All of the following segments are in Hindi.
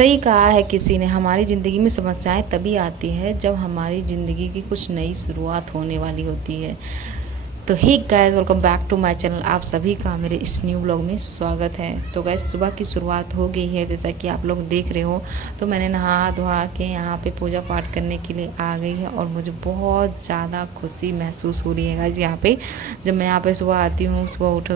सही कहा है किसी ने, हमारी ज़िंदगी में समस्याएं तभी आती है जब हमारी ज़िंदगी की कुछ नई शुरुआत होने वाली होती है। तो hey guys, welcome back to my channel. आप सभी का मेरे इस न्यू ब्लॉग में स्वागत है। तो गाइस, सुबह की शुरुआत हो गई है, जैसा कि आप लोग देख रहे हो। तो मैंने नहा धोआ के यहाँ पे पूजा पाठ करने के लिए आ गई है और मुझे बहुत ज़्यादा खुशी महसूस हो रही है गाइस। यहाँ पे जब मैं यहाँ पे सुबह आती हूँ, सुबह उठ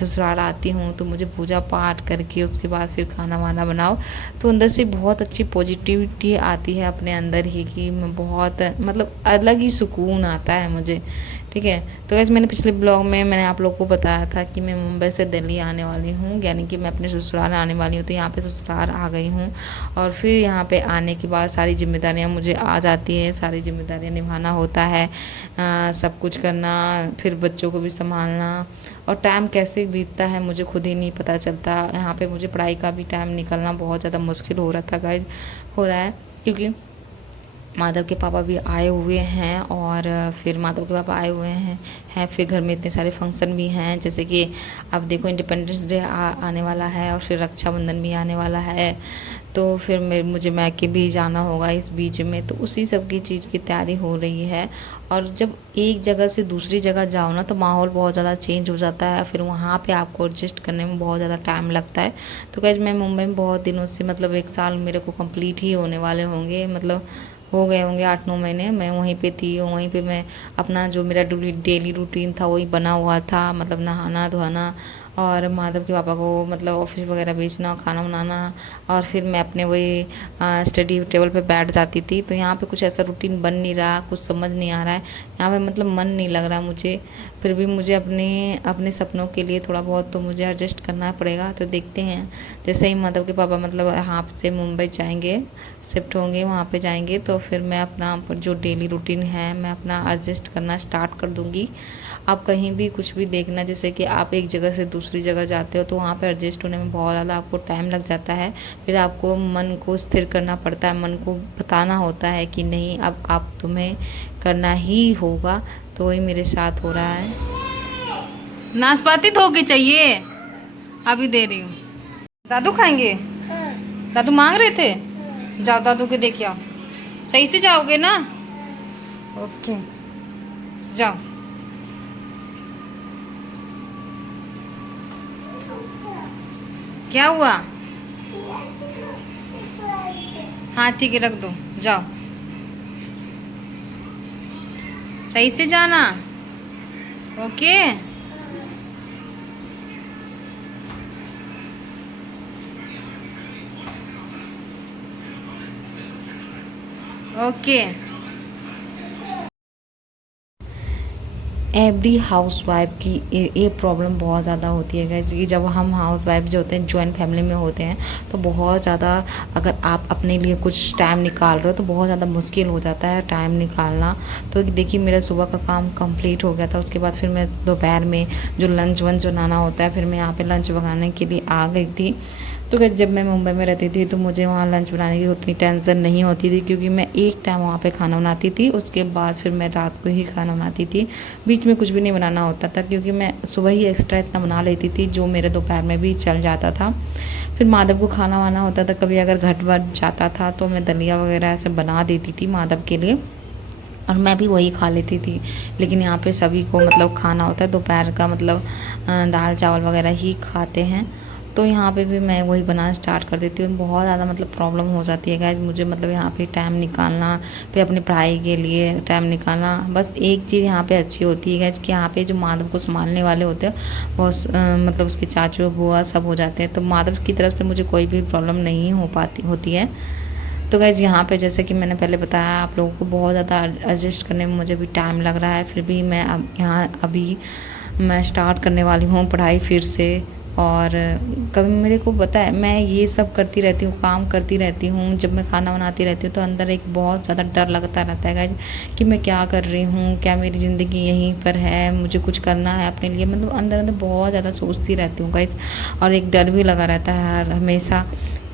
ससुराल आती हूँ, तो मुझे पूजा पाठ करके उसके बाद फिर खाना वाना बनाओ, तो अंदर से बहुत अच्छी पॉजिटिविटी आती है अपने अंदर ही, कि मैं बहुत मतलब अलग ही सुकून आता है मुझे। ठीक है। तो वैसे मैंने पिछले ब्लॉग में मैंने आप लोग को बताया था कि मैं मुंबई से दिल्ली आने वाली हूँ, यानी कि मैं अपने ससुराल आने वाली हूँ। तो यहाँ पे ससुराल आ गई हूँ और फिर यहाँ पे आने के बाद सारी जिम्मेदारियाँ मुझे आ जाती है, सारी जिम्मेदारियाँ निभाना होता है, सब कुछ करना, फिर बच्चों को भी संभालना, और टाइम कैसे बीतता है मुझे खुद ही नहीं पता चलता। यहाँ पे मुझे पढ़ाई का भी टाइम निकलना बहुत ज़्यादा मुश्किल हो रहा था गाइस, हो रहा है, क्योंकि माधव के पापा भी आए हुए हैं, और फिर माधव के पापा आए हुए हैं फिर घर में इतने सारे फंक्शन भी हैं, जैसे कि अब देखो इंडिपेंडेंस डे आने वाला है, और फिर रक्षाबंधन भी आने वाला है। तो फिर मुझे मैके भी जाना होगा इस बीच में, तो उसी सब की चीज़ की तैयारी हो रही है। और जब एक जगह से दूसरी जगह जाओ ना, तो माहौल बहुत ज़्यादा चेंज हो जाता है, फिर वहाँ पे आपको एडजस्ट करने में बहुत ज़्यादा टाइम लगता है। तो कैसे मैं मुंबई में बहुत दिनों से, मतलब 1 साल मेरे को कंप्लीट ही होने वाले होंगे, मतलब हो गए होंगे 8-9 महीने मैं वहीं पे थी। वहीं पे मैं अपना जो मेरा डेली रूटीन था वही बना हुआ था, मतलब नहाना धोना और माधव के पापा को मतलब ऑफिस वगैरह भेजना, खाना बनाना, और फिर मैं अपने वही स्टडी टेबल पे बैठ जाती थी। तो यहाँ पे कुछ ऐसा रूटीन बन नहीं रहा, कुछ समझ नहीं आ रहा है यहाँ पे, मतलब मन नहीं लग रहा मुझे। फिर भी मुझे अपने अपने सपनों के लिए थोड़ा बहुत तो मुझे एडजस्ट करना पड़ेगा। तो देखते हैं, जैसे ही माधव के पापा मतलब यहाँ से मुंबई जाएंगे, शिफ्ट होंगे, वहाँ पे जाएंगे, तो फिर मैं अपना जो डेली रूटीन है मैं अपना एडजस्ट करना स्टार्ट कर दूँगी। आप कहीं भी कुछ भी देखना, जैसे कि आप एक जगह से दूसरी जगह जाते हो, तो वहाँ पर एडजस्ट होने में बहुत ज़्यादा आपको टाइम लग जाता है। फिर आपको मन को स्थिर करना पड़ता है, मन को बताना होता है कि नहीं, अब आप तुम्हें करना ही होगा। तो वही मेरे साथ हो रहा है। नाशपाती थोकी चाहिए, अभी दे रही हूँ। दादू खाएंगे? दादू मांग रहे थे, जाओ दादू के देखे आओ। सही से जाओगे ना? ओके, जाओ। क्या हुआ? हाँ ठीक है, रख दो, जाओ। सही से जाना। Okay. Okay. Every house wife की ये प्रॉब्लम बहुत ज़्यादा होती है गाइस, कि जब हम हाउस वाइफ जो होते हैं जॉइंट फैमिली में होते हैं, तो बहुत ज़्यादा अगर आप अपने लिए कुछ टाइम निकाल रहे हो तो बहुत ज़्यादा मुश्किल हो जाता है टाइम निकालना। तो देखिए, मेरा सुबह का काम कंप्लीट हो गया था, उसके बाद फिर मैं दोपहर में जो लंच वंच बनाना होता है, फिर मैं यहाँ पे लंच बनाने के लिए आ गई थी। तो फिर जब मैं मुंबई में रहती थी तो मुझे वहाँ लंच बनाने की उतनी टेंशन नहीं होती थी, क्योंकि मैं एक टाइम वहाँ पे खाना बनाती थी, उसके बाद फिर मैं रात को ही खाना बनाती थी। बीच में कुछ भी नहीं बनाना होता था, क्योंकि मैं सुबह ही एक्स्ट्रा इतना बना लेती थी जो मेरे दोपहर में भी चल जाता था। फिर माधव को खाना वाना होता था, कभी अगर घट वट जाता था तो मैं दलिया वगैरह ऐसे बना देती थी माधव के लिए, और मैं भी वही खा लेती थी। लेकिन यहाँ पे सभी को मतलब खाना होता है दोपहर का, मतलब दाल चावल वगैरह ही खाते हैं। तो यहाँ पे भी मैं वही बनाना स्टार्ट कर देती हूँ। बहुत ज़्यादा मतलब प्रॉब्लम हो जाती है गाइस मुझे, मतलब यहाँ पे टाइम निकालना, फिर अपनी पढ़ाई के लिए टाइम निकालना। बस एक चीज़ यहाँ पे अच्छी होती है गाइस, कि यहाँ पे जो माधव को संभालने वाले होते हैं वो मतलब उसके चाचू बुआ सब हो जाते हैं, तो माधव की तरफ से मुझे कोई भी प्रॉब्लम नहीं हो पाती होती है। तो गाइज यहाँ पे जैसे कि मैंने पहले बताया आप लोगों को, बहुत ज़्यादा एडजस्ट करने में मुझे भी टाइम लग रहा है। फिर भी मैं अब यहाँ अभी मैं स्टार्ट करने वाली हूँ पढ़ाई फिर से। और कभी मेरे को पता है, मैं ये सब करती रहती हूँ, काम करती रहती हूँ, जब मैं खाना बनाती रहती हूँ तो अंदर एक बहुत ज़्यादा डर लगता रहता है गाइज, कि मैं क्या कर रही हूँ, क्या मेरी ज़िंदगी यहीं पर है, मुझे कुछ करना है अपने लिए, मतलब अंदर अंदर बहुत ज़्यादा सोचती रहती हूँ गाइज। और एक डर भी लगा रहता है हर हमेशा,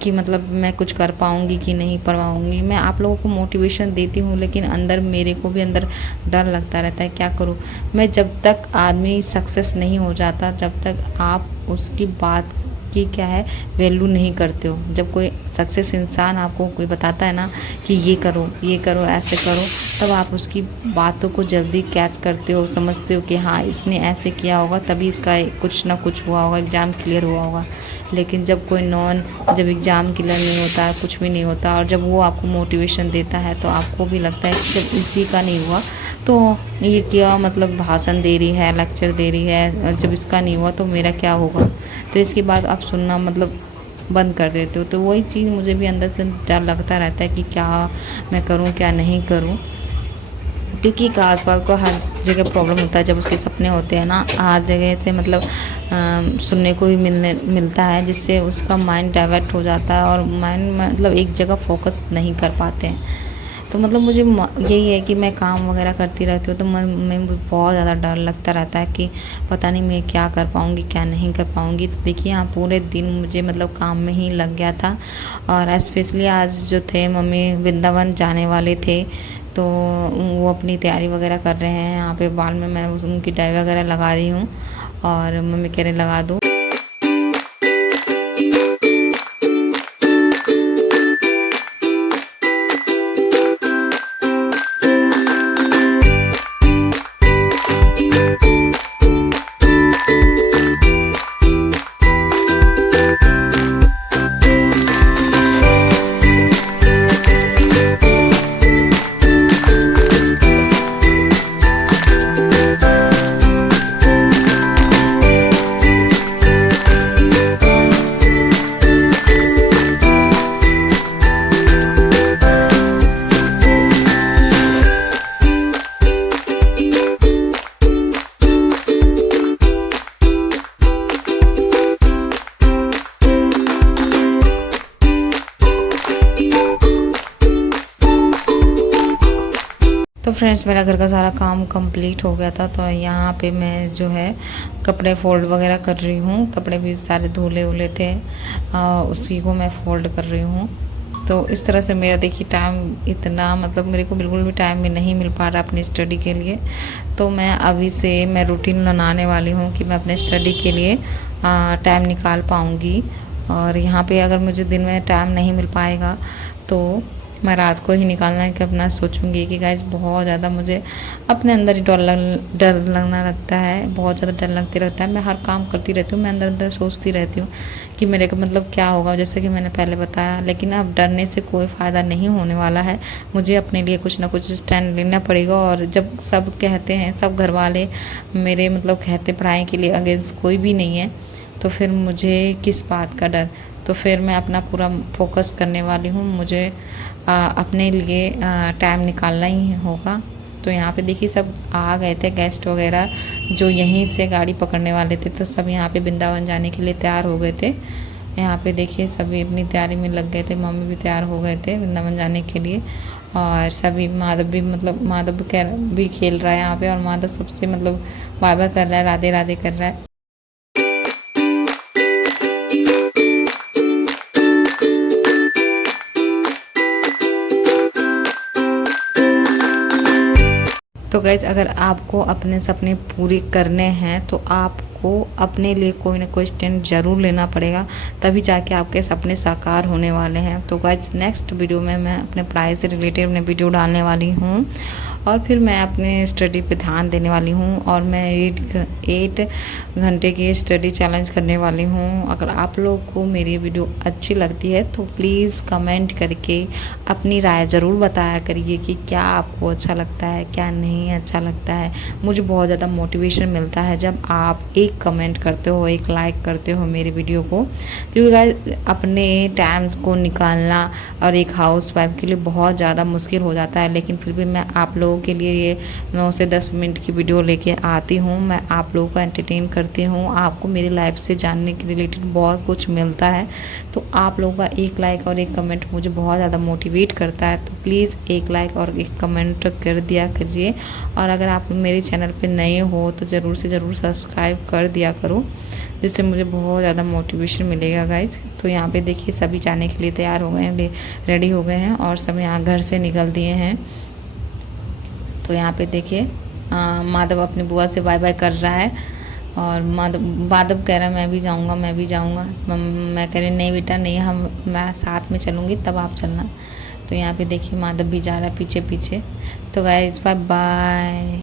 कि मतलब मैं कुछ कर पाऊँगी कि नहीं कर पाऊँगी। मैं आप लोगों को मोटिवेशन देती हूँ, लेकिन अंदर मेरे को भी अंदर डर लगता रहता है, क्या करूँ मैं। जब तक आदमी सक्सेस नहीं हो जाता, जब तक आप उसकी बात की क्या है वैल्यू नहीं करते हो। जब कोई सक्सेस इंसान आपको कोई बताता है ना कि ये करो, ऐसे करो, तब आप उसकी बातों को जल्दी कैच करते हो, समझते हो कि हाँ इसने ऐसे किया होगा तभी इसका कुछ ना कुछ हुआ होगा, एग्ज़ाम क्लियर हुआ होगा। लेकिन जब एग्ज़ाम क्लियर नहीं होता, कुछ भी नहीं होता, और जब वो आपको मोटिवेशन देता है तो आपको भी लगता है कि जब इसी का नहीं हुआ तो ये क्या मतलब भाषण दे रही है, लेक्चर दे रही है, जब इसका नहीं हुआ तो मेरा क्या होगा। तो इसके बाद आप सुनना मतलब बंद कर देते हो। तो वही चीज़ मुझे भी अंदर से डर लगता रहता है कि क्या मैं करूँ क्या नहीं करूँ, क्योंकि कासबाब को हर जगह प्रॉब्लम होता है। जब उसके सपने होते हैं ना, हर जगह से मतलब सुनने को भी मिलता है, जिससे उसका माइंड डाइवर्ट हो जाता है और माइंड मतलब एक जगह फोकस नहीं कर पाते हैं। तो मतलब मुझे यही है कि मैं काम वगैरह करती रहती हूँ तो मन में बहुत ज़्यादा डर लगता रहता है कि पता नहीं मैं क्या कर पाऊँगी क्या नहीं कर पाऊँगी। तो देखिए यहाँ पूरे दिन मुझे मतलब काम में ही लग गया था, और स्पेशली आज जो थे मम्मी वृंदावन जाने वाले थे, तो वो अपनी तैयारी वगैरह कर रहे हैं। यहाँ पे बाल में मैं उनकी डाई वगैरह लगा रही हूँ, और मम्मी कह रहे लगा दो। तो फ्रेंड्स मेरा घर का सारा काम कंप्लीट हो गया था। तो यहाँ पे मैं जो है कपड़े फ़ोल्ड वगैरह कर रही हूँ। कपड़े भी सारे धुले हुए थे, उसी को मैं फ़ोल्ड कर रही हूँ। तो इस तरह से मेरा देखिए टाइम इतना मतलब मेरे को बिल्कुल भी टाइम भी नहीं मिल पा रहा अपनी स्टडी के लिए। तो मैं अभी से मैं रूटीन बनाने वाली हूँ कि मैं अपने स्टडी के लिए टाइम निकाल पाऊँगी। और यहाँ पे अगर मुझे दिन में टाइम नहीं मिल पाएगा तो मैं रात को ही निकालना कि अपना सोचूंगी कि गाइस बहुत ज़्यादा मुझे अपने अंदर ही डर लगना लगता है, बहुत ज़्यादा डर लगते रहता है। मैं हर काम करती रहती हूँ, मैं अंदर अंदर सोचती रहती हूँ कि मेरे को मतलब क्या होगा, जैसे कि मैंने पहले बताया। लेकिन अब डरने से कोई फ़ायदा नहीं होने वाला है, मुझे अपने लिए कुछ ना कुछ स्टैंड लेना पड़ेगा। और जब सब कहते हैं, सब घर वाले मेरे मतलब कहते पढ़ाई के लिए अगेंस्ट कोई भी नहीं है, तो फिर मुझे किस बात का डर। तो फिर मैं अपना पूरा फोकस करने वाली हूँ, मुझे अपने लिए टाइम निकालना ही होगा। तो यहाँ पे देखिए सब आ गए थे गेस्ट वगैरह जो यहीं से गाड़ी पकड़ने वाले थे, तो सब यहाँ पे वृंदावन जाने के लिए तैयार हो गए थे। यहाँ पे देखिए सभी अपनी तैयारी में लग गए थे, मम्मी भी तैयार हो गए थे वृंदावन जाने के लिए। और सभी माधव भी मतलब माधव भी खेल रहा है यहाँ पे, और माधव सबसे मतलब बाय बाय कर रहा है, राधे राधे कर रहा है। तो गाइज़ अगर आपको अपने सपने पूरे करने हैं तो आपको अपने लिए कोई ना कोई स्टैंड ज़रूर लेना पड़ेगा, तभी जाके आपके सपने साकार होने वाले हैं। तो गाइज़ नेक्स्ट वीडियो में मैं अपने पढ़ाई से रिलेटेड अपने वीडियो डालने वाली हूँ, और फिर मैं अपने स्टडी पे ध्यान देने वाली हूँ, और मैं 8 घंटे की स्टडी चैलेंज करने वाली हूँ। अगर आप लोग को मेरी वीडियो अच्छी लगती है तो प्लीज़ कमेंट करके अपनी राय ज़रूर बताया करिए कि क्या आपको अच्छा लगता है क्या नहीं अच्छा लगता है। मुझे बहुत ज़्यादा मोटिवेशन मिलता है जब आप एक कमेंट करते हो, एक लाइक करते हो मेरी वीडियो को, क्योंकि गाइस अपने टाइम को निकालना और एक हाउस वाइफ के लिए बहुत ज़्यादा मुश्किल हो जाता है। लेकिन फिर भी मैं आप लोगों के लिए ये 9 से 10 मिनट की वीडियो लेके आती हूँ। मैं आप लोगों को एंटरटेन करती हूँ, आपको मेरी लाइफ से जानने के रिलेटेड बहुत कुछ मिलता है। तो आप लोगों का एक लाइक और एक कमेंट मुझे बहुत ज़्यादा मोटिवेट करता है। तो प्लीज़ एक लाइक और एक कमेंट कर दिया कीजिए, और अगर आप मेरे चैनल पे नए हो तो ज़रूर से ज़रूर सब्सक्राइब कर दिया करो, जिससे मुझे बहुत ज़्यादा मोटिवेशन मिलेगा गाइज। तो यहाँ पे देखिए सभी जाने के लिए तैयार हो गए हैं, रेडी हो गए हैं, और सब यहाँ घर से निकल दिए हैं। तो यहाँ पे देखिए माधव अपनी बुआ से बाय बाय कर रहा है, और माधव कह रहा मैं भी जाऊँगा, मैं भी जाऊँगा। मैं कह रही नहीं बेटा नहीं, मैं साथ में चलूँगी तब आप चलना। तो यहाँ पे देखिए माधव भी जा रहा है पीछे पीछे। तो गाइस बाय बाय।